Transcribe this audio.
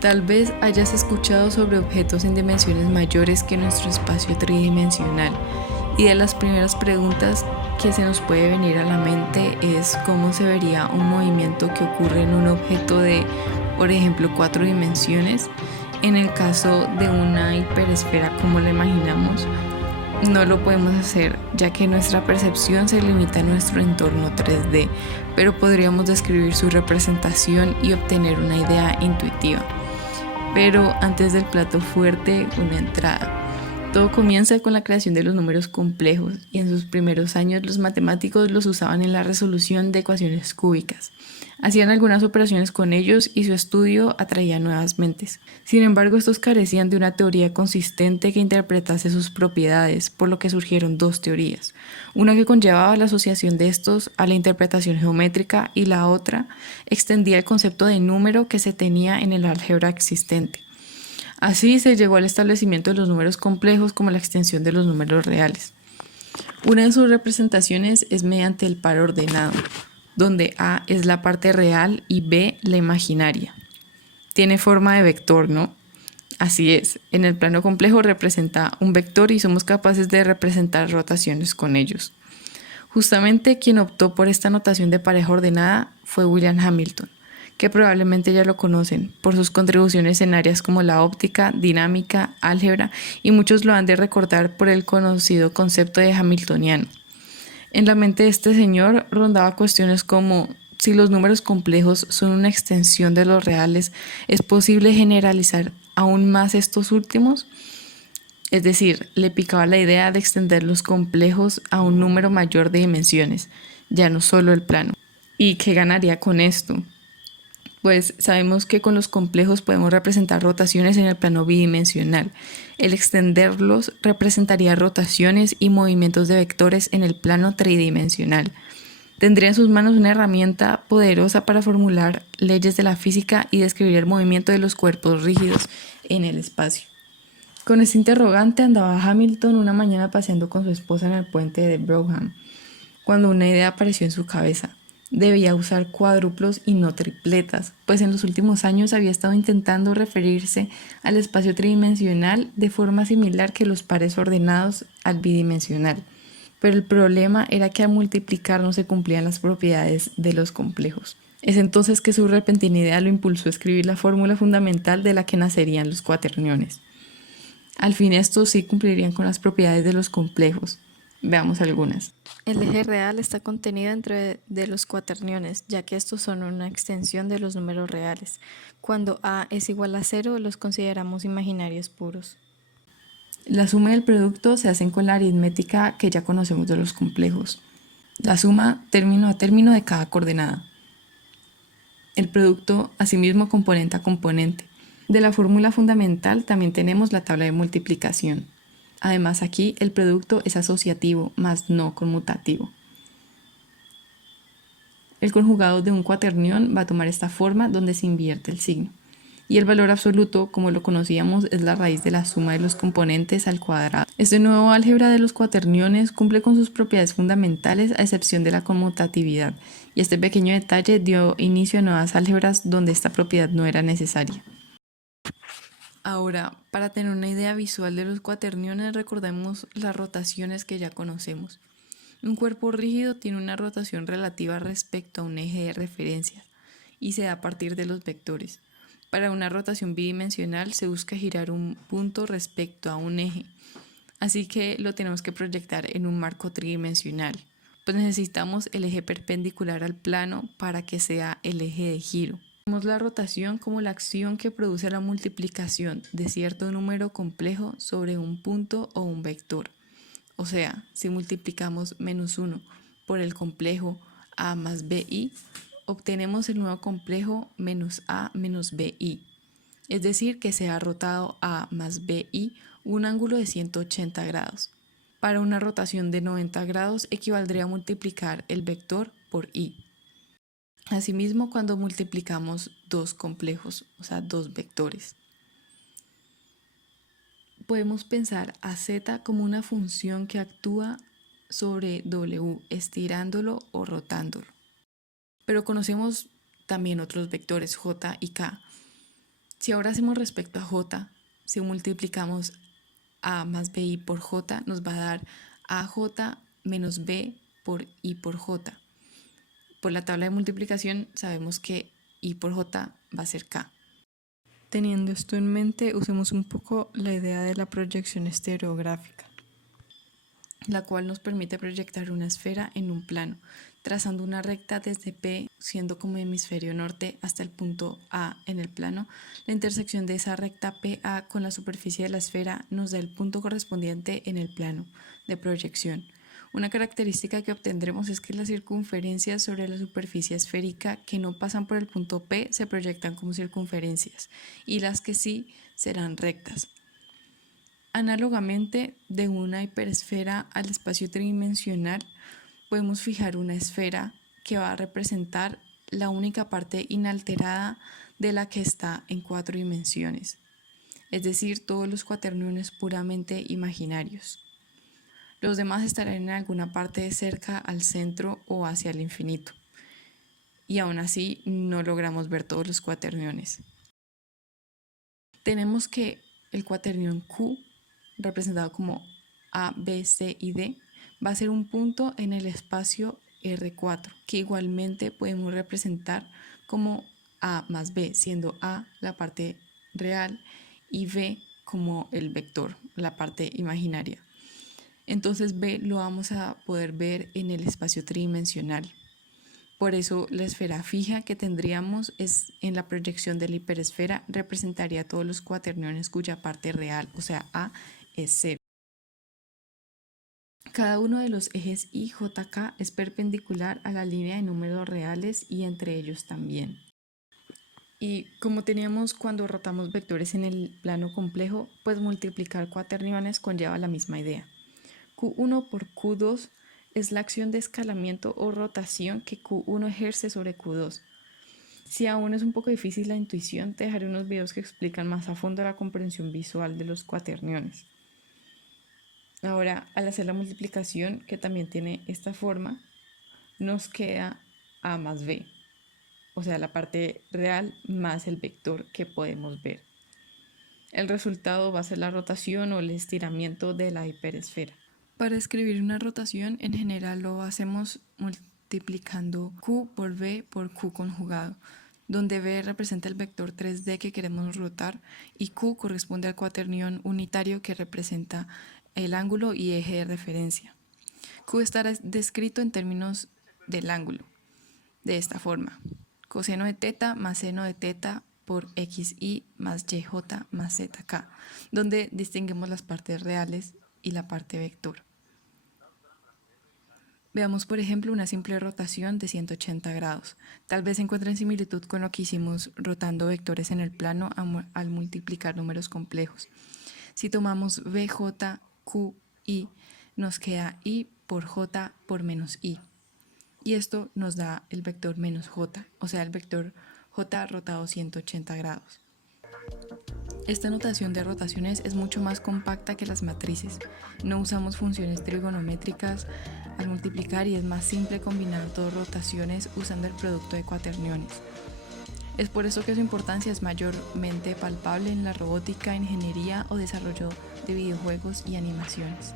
Tal vez hayas escuchado sobre objetos en dimensiones mayores que nuestro espacio tridimensional, y de las primeras preguntas que se nos puede venir a la mente es cómo se vería un movimiento que ocurre en un objeto de, por ejemplo, 4 dimensiones. En el caso de una hiperesfera como la imaginamos, no lo podemos hacer, ya que nuestra percepción se limita a nuestro entorno 3D, pero podríamos describir su representación y obtener una idea intuitiva. Pero antes del plato fuerte, una entrada. Todo comienza con la creación de los números complejos, y en sus primeros años los matemáticos los usaban en la resolución de ecuaciones cúbicas. Hacían algunas operaciones con ellos y su estudio atraía nuevas mentes. Sin embargo, estos carecían de una teoría consistente que interpretase sus propiedades, por lo que surgieron dos teorías. Una que conllevaba la asociación de estos a la interpretación geométrica, y la otra extendía el concepto de número que se tenía en el álgebra existente. Así se llegó al establecimiento de los números complejos como la extensión de los números reales. Una de sus representaciones es mediante el par ordenado, donde A es la parte real y B la imaginaria. Tiene forma de vector, ¿no? Así es, en el plano complejo representa un vector y somos capaces de representar rotaciones con ellos. Justamente quien optó por esta notación de pareja ordenada fue William Hamilton, que probablemente ya lo conocen por sus contribuciones en áreas como la óptica, dinámica, álgebra, y muchos lo han de recordar por el conocido concepto de hamiltoniano. En la mente de este señor rondaba cuestiones como: si los números complejos son una extensión de los reales, ¿es posible generalizar aún más estos últimos? Es decir, le picaba la idea de extender los complejos a un número mayor de dimensiones, ya no solo el plano. ¿Y qué ganaría con esto? Pues sabemos que con los complejos podemos representar rotaciones en el plano bidimensional. El extenderlos representaría rotaciones y movimientos de vectores en el plano tridimensional. Tendría en sus manos una herramienta poderosa para formular leyes de la física y describir el movimiento de los cuerpos rígidos en el espacio. Con este interrogante andaba Hamilton una mañana paseando con su esposa en el puente de Brougham, cuando una idea apareció en su cabeza. Debía usar cuádruplos y no tripletas, pues en los últimos años había estado intentando referirse al espacio tridimensional de forma similar que los pares ordenados al bidimensional. Pero el problema era que al multiplicar no se cumplían las propiedades de los complejos. Es entonces que su repentina idea lo impulsó a escribir la fórmula fundamental de la que nacerían los cuaterniones. Al fin estos sí cumplirían con las propiedades de los complejos. Veamos algunas. El eje real está contenido entre de los cuaterniones, ya que estos son una extensión de los números reales. Cuando A es igual a 0, los consideramos imaginarios puros. La suma y el producto se hacen con la aritmética que ya conocemos de los complejos. La suma término a término de cada coordenada. El producto, asimismo, componente a componente. De la fórmula fundamental también tenemos la tabla de multiplicación. Además, aquí el producto es asociativo, más no conmutativo. El conjugado de un cuaternión va a tomar esta forma donde se invierte el signo. Y el valor absoluto, como lo conocíamos, es la raíz de la suma de los componentes al cuadrado. Este nuevo álgebra de los cuaterniones cumple con sus propiedades fundamentales a excepción de la conmutatividad, y este pequeño detalle dio inicio a nuevas álgebras donde esta propiedad no era necesaria. Ahora, para tener una idea visual de los cuaterniones, recordemos las rotaciones que ya conocemos. Un cuerpo rígido tiene una rotación relativa respecto a un eje de referencia y se da a partir de los vectores. Para una rotación bidimensional se busca girar un punto respecto a un eje, así que lo tenemos que proyectar en un marco tridimensional. Pues necesitamos el eje perpendicular al plano para que sea el eje de giro. Vemos la rotación como la acción que produce la multiplicación de cierto número complejo sobre un punto o un vector. O sea, si multiplicamos -1 por el complejo a más bi, obtenemos el nuevo complejo menos a menos bi. Es decir, que se ha rotado a más bi un ángulo de 180 grados. Para una rotación de 90 grados equivaldría a multiplicar el vector por i. Asimismo, cuando multiplicamos dos complejos, o sea, dos vectores, podemos pensar a z como una función que actúa sobre w, estirándolo o rotándolo. Pero conocemos también otros vectores j y k. Si ahora hacemos respecto a j, si multiplicamos a más bi por j, nos va a dar aj menos b por i por j. Por la tabla de multiplicación sabemos que i por j va a ser k. Teniendo esto en mente, usemos un poco la idea de la proyección estereográfica, la cual nos permite proyectar una esfera en un plano, trazando una recta desde P, siendo como hemisferio norte, hasta el punto A en el plano. La intersección de esa recta PA con la superficie de la esfera nos da el punto correspondiente en el plano de proyección. Una característica que obtendremos es que las circunferencias sobre la superficie esférica que no pasan por el punto P se proyectan como circunferencias y las que sí serán rectas. Análogamente, de una hiperesfera al espacio tridimensional, podemos fijar una esfera que va a representar la única parte inalterada de la que está en 4 dimensiones, es decir, todos los cuaterniones puramente imaginarios. Los demás estarán en alguna parte cerca al centro o hacia el infinito, y aún así no logramos ver todos los cuaterniones. Tenemos que el cuaternión Q, representado como A, B, C y D, va a ser un punto en el espacio R4, que igualmente podemos representar como A más B, siendo A la parte real y B como el vector, la parte imaginaria. Entonces B lo vamos a poder ver en el espacio tridimensional. Por eso la esfera fija que tendríamos es en la proyección de la hiperesfera representaría todos los cuaterniones cuya parte real, o sea A, es 0. Cada uno de los ejes I, J, K es perpendicular a la línea de números reales y entre ellos también. Y como teníamos cuando rotamos vectores en el plano complejo, pues multiplicar cuaterniones conlleva la misma idea. Q1 por Q2 es la acción de escalamiento o rotación que Q1 ejerce sobre Q2. Si aún es un poco difícil la intuición, te dejaré unos videos que explican más a fondo la comprensión visual de los cuaterniones. Ahora, al hacer la multiplicación, que también tiene esta forma, nos queda A más B, o sea, la parte real más el vector que podemos ver. El resultado va a ser la rotación o el estiramiento de la hiperesfera. Para escribir una rotación, en general lo hacemos multiplicando Q por B por Q conjugado, donde B representa el vector 3D que queremos rotar y Q corresponde al cuaternión unitario que representa el ángulo y eje de referencia. Q estará descrito en términos del ángulo, de esta forma: coseno de teta más seno de teta por xy más yj más zk, donde distinguimos las partes reales y la parte vector. Veamos, por ejemplo, una simple rotación de 180 grados. Tal vez encuentren similitud con lo que hicimos rotando vectores en el plano al multiplicar números complejos. Si tomamos bj, q, i, nos queda i por j por menos i. Y esto nos da el vector menos j, o sea, el vector j rotado 180 grados. Esta notación de rotaciones es mucho más compacta que las matrices. No usamos funciones trigonométricas al multiplicar y es más simple combinar dos rotaciones usando el producto de cuaterniones. Es por eso que su importancia es mayormente palpable en la robótica, ingeniería o desarrollo de videojuegos y animaciones.